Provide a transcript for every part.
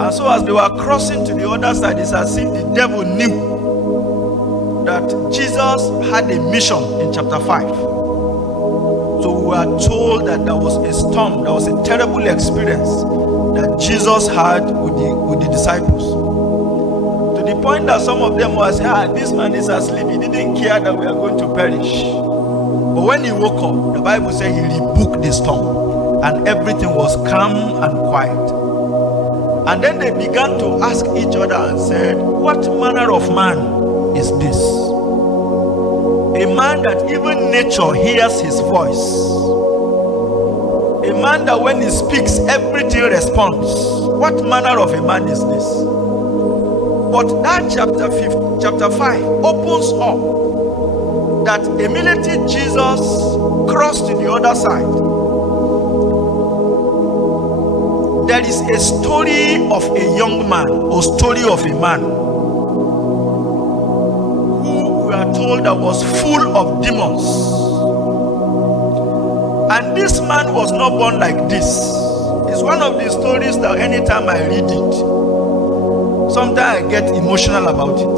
And so as they were crossing to the other side, it's as if the devil knew that Jesus had a mission in chapter 5. So we were told that there was a storm, there was a terrible experience that Jesus had with the disciples. To the point that some of them were saying, this man is asleep, he didn't care that we are going to perish. But when he woke up, the Bible said he rebuked the storm and everything was calm and quiet. And then they began to ask each other and said, what manner of man is this? A man that even nature hears his voice. A man that when he speaks, everything responds. What manner of a man is this? But that chapter 5 opens up that immediately Jesus crossed to the other side. There is a story of a young man, or story of a man who we are told that was full of demons. And this man was not born like this. It's one of the stories that anytime I read it, sometimes I get emotional about it.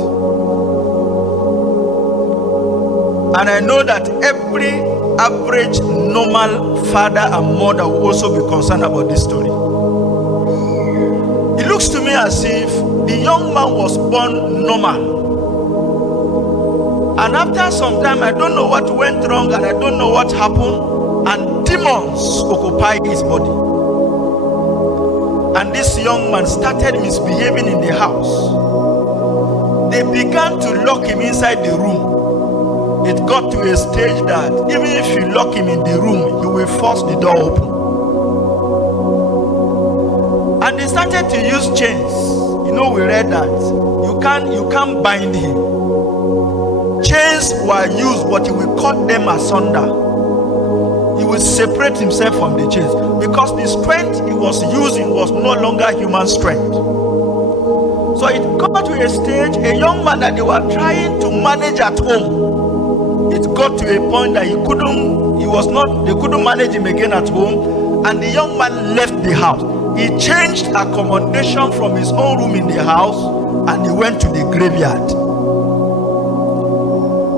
And I know that every average normal father and mother will also be concerned about this story. It looks to me as if the young man was born normal. And after some time, I don't know what went wrong and I don't know what happened, and demons occupied his body. And this young man started misbehaving in the house. They began to lock him inside the room. It got to a stage that even if you lock him in the room, you will force the door open. And they started to use chains. You know, we read that you can't bind him. Chains were used, but he will cut them asunder. He will separate himself from the chains because the strength he was using was no longer human strength. So it got to a stage, a young man that they were trying to manage at home. It got to a point that they couldn't manage him again at home, and the young man left the house. He changed accommodation from his own room in the house and he went to the graveyard.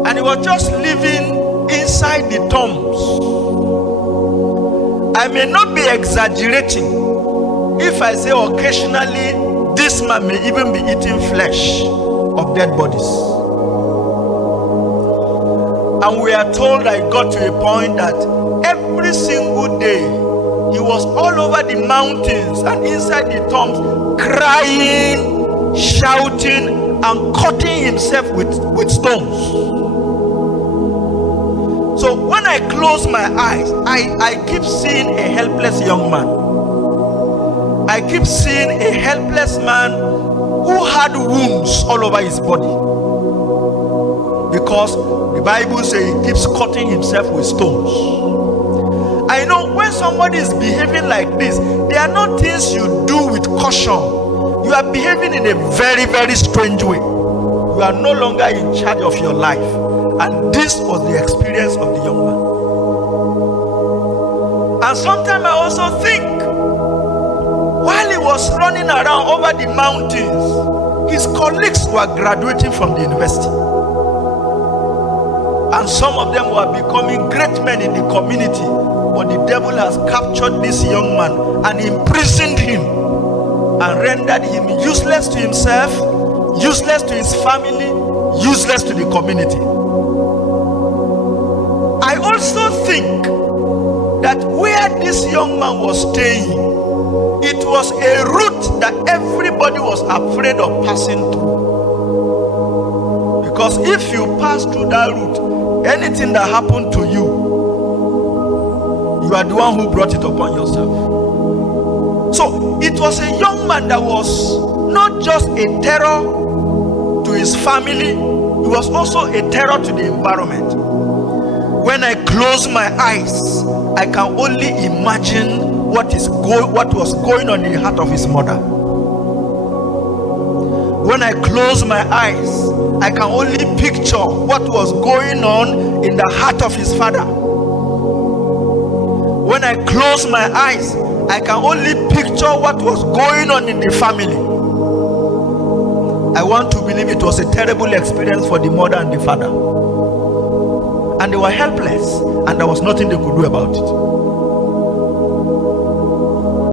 And he was just living inside the tombs. I may not be exaggerating if I say occasionally this man may even be eating flesh of dead bodies. And we are told that it got to a point that every single day he was all over the mountains and inside the tombs, crying, shouting, and cutting himself with stones. So when I close my eyes, I keep seeing a helpless young man. I keep seeing a helpless man who had wounds all over his body. Because the Bible says he keeps cutting himself with stones. I know when somebody is behaving like this, there are not things you do with caution. You are behaving in a very, very strange way. You are no longer in charge of your life. And this was the experience of the young man. And sometimes I also think, while he was running around over the mountains, his colleagues were graduating from the university. And some of them were becoming great men in the community. But the devil has captured this young man and imprisoned him and rendered him useless to himself, useless to his family, useless to the community. I also think that where this young man was staying, it was a route that everybody was afraid of passing through. Because if you pass through that route, anything that happened to you, you are the one who brought it upon yourself. So it was a young man that was not just a terror to his family, he was also a terror to the environment. When I close my eyes, I can only imagine what was going on in the heart of his mother. When I close my eyes, I can only picture what was going on in the heart of his father. When I close my eyes, I can only picture what was going on in the family. I want to believe it was a terrible experience for the mother and the father. And they were helpless, and there was nothing they could do about it.